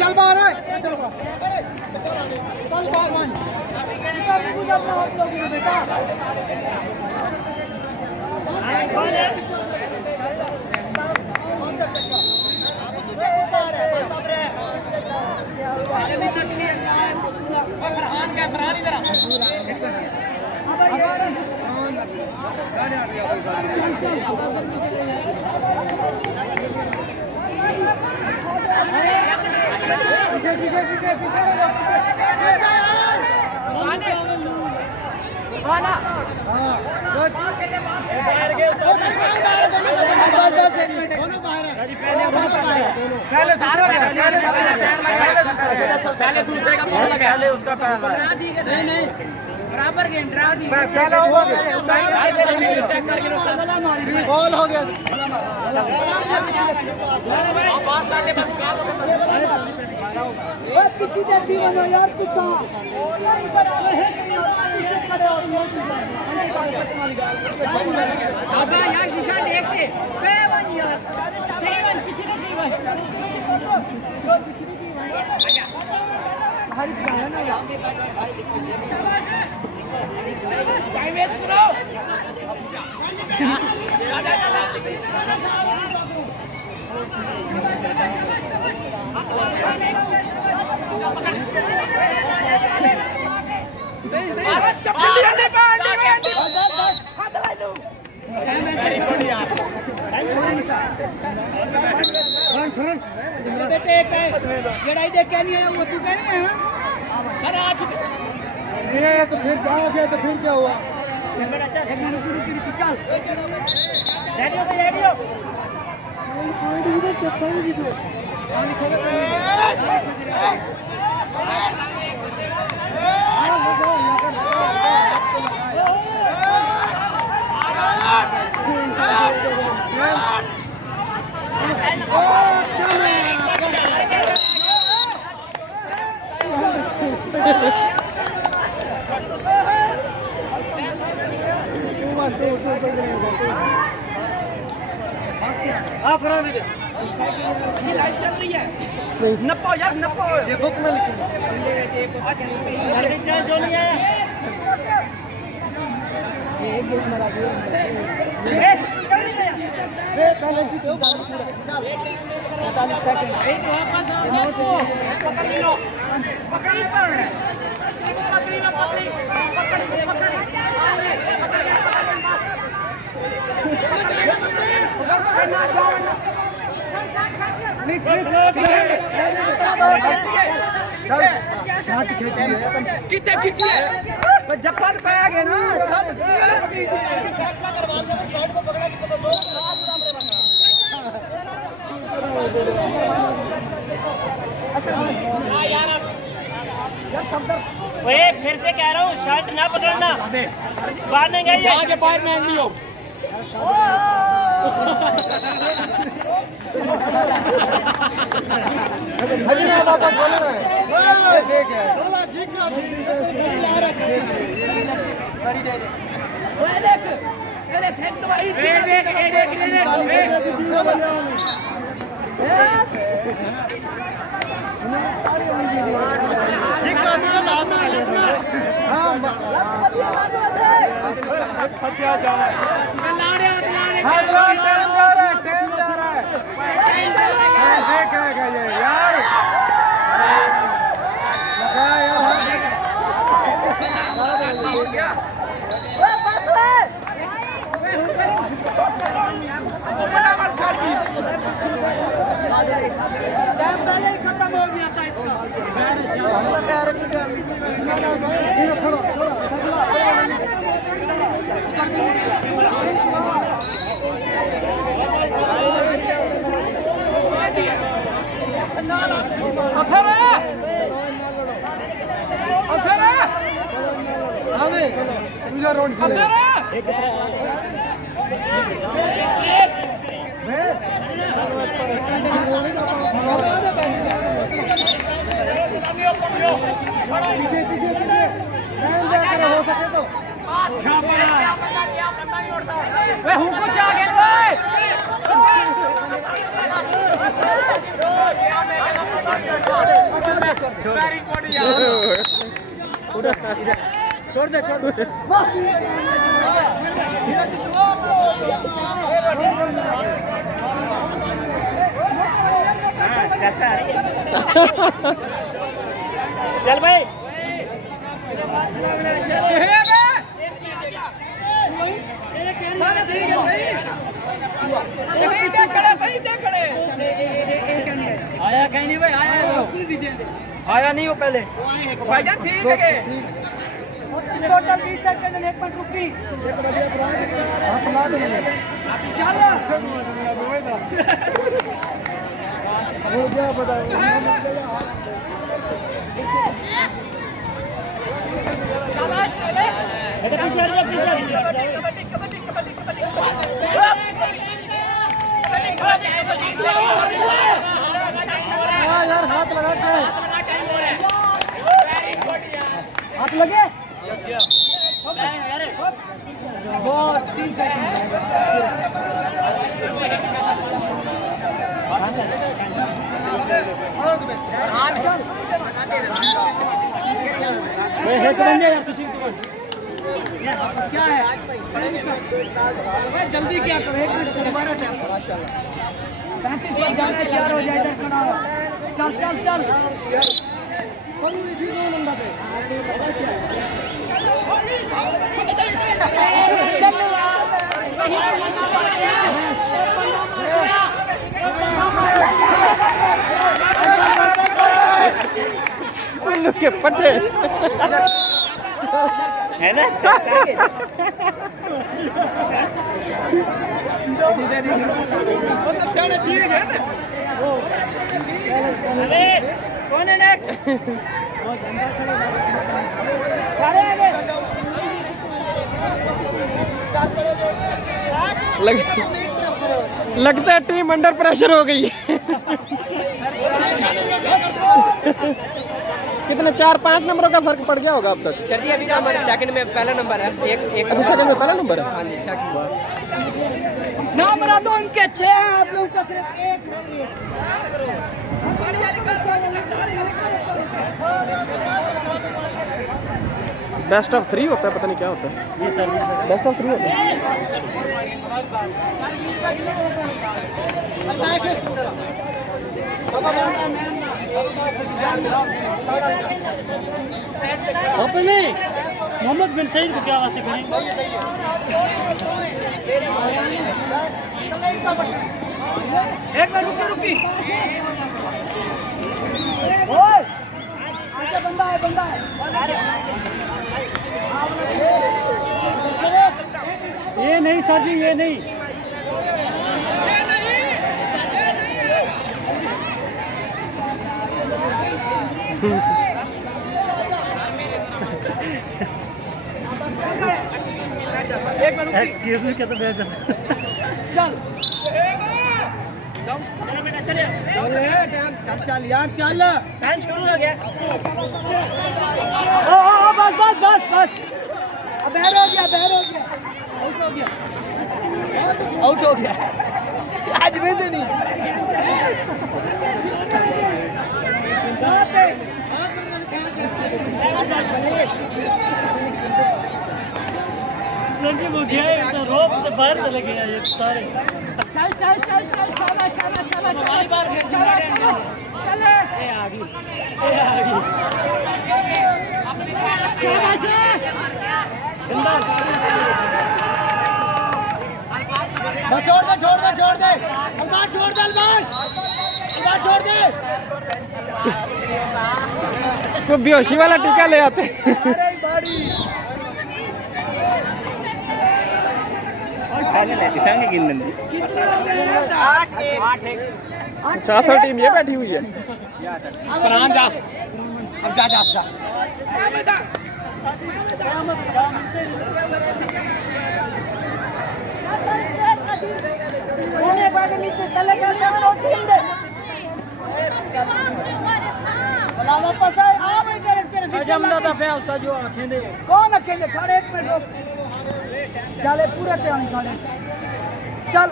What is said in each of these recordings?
चल बाहर है, चल बाहर मान बेटा। पहले दूसरे का पहले उसका पैर नहीं बराबर गेम ड्रा दी बॉल हो गया। पीछे देखती है यार कितना यार शीशा देख के यार पीछे देखती है टाइम वेस्ट करो बेटे लड़ाई देख के नहीं है वो तू कह नहीं है सर आज ये तो फिर क्या हो गया तो फिर क्या हुआ ये लाइट चल रही है नप्पो यार नप्पो ये बुक में लिखी जो नहीं है ये बुक में लगी पहले की दो बार पूरा 45 सेकंड एक वापस आ जाओ पकड़ लो पकड़ पर पकड़ी ना पकड़ी पकड़ शॉट खींची है कितने खींची है जप्पन पे आ गए ना शॉट को पकड़ा ओए फिर से कह रहा हूँ शर्ट ना पकड़ना बाहर नहीं गई आगे बाहर में नहीं हो खत्म हो गया था इसका तुझा रोड हो सके तो वे हूं कुछ आ गए वे छोड़ दे कैसा आ रही है चल भाई आया कहीं नहीं भाई आया नहीं हो पहले भाईजान ठीक है टोटल 20 सेकंड 1 मिनट रुकी हो गया यार हाथ लगा के हाथ लगे बहुत 3 सेकंड क्या है जल्दी क्या करो दोबारा जहाँ से तैयार हो जाए चल चल चल उल्लू के पट्टे है ना अरे कौन है नेक्स्ट लगता है टीम अंडर प्रेशर हो गई है कितने 4-5 नंबरों का फर्क पड़ गया होगा अब तक। सर जी अभी तो हमारे सेकंड में पहला नंबर है एक अच्छा सेकंड में पहला नंबर है। हाँ जी सेकंड नंबर तो उनके 6 हैं आप लोगों का सिर्फ 1 बेस्ट ऑफ 3 होता है पता नहीं क्या होता है ये सर बेस्ट ऑफ 3 होता अपने मोहम्मद बिन सईद को क्या वास्ते करें एक बार रुकी ओए आगे बंदा है ये नहीं सर जी ये नहीं एक्सक्यूज मी क्या तो चल चल यार चल टाइम शुरू हो गया बस अब बैर हो गया आउट हो गया आज में तो नहीं वो गया है तो रोप से बाहर चले गए ये सारे चल शाबाश चले शाबाश बस छोड़ दे अलबाश छोड़ दे तो बेहोशी वाला टीका ले आते अच्छा असल टीम ये बैठी हुई है अब जा कौन अकेले खड़े 1 मिनट चले पूरा ध्यान खाने चल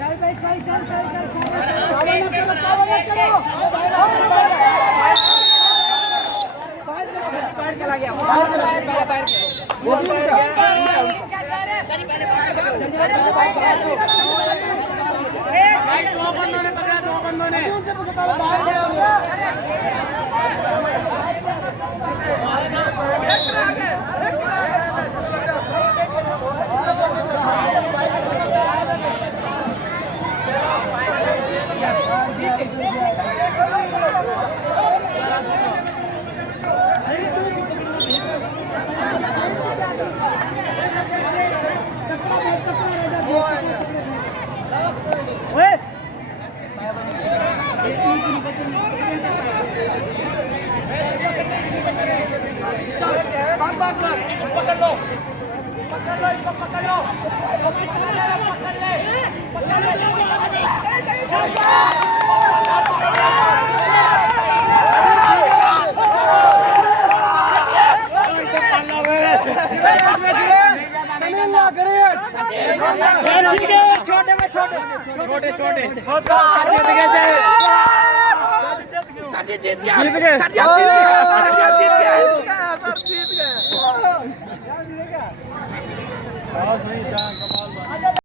चल भाई चल चल चल चल बाहर चला गया दो बंदों ने पकड़ा दो बंदों ने पकड़ लो इसको पकड़ लो छोटे में छोटे छोटे जीत गया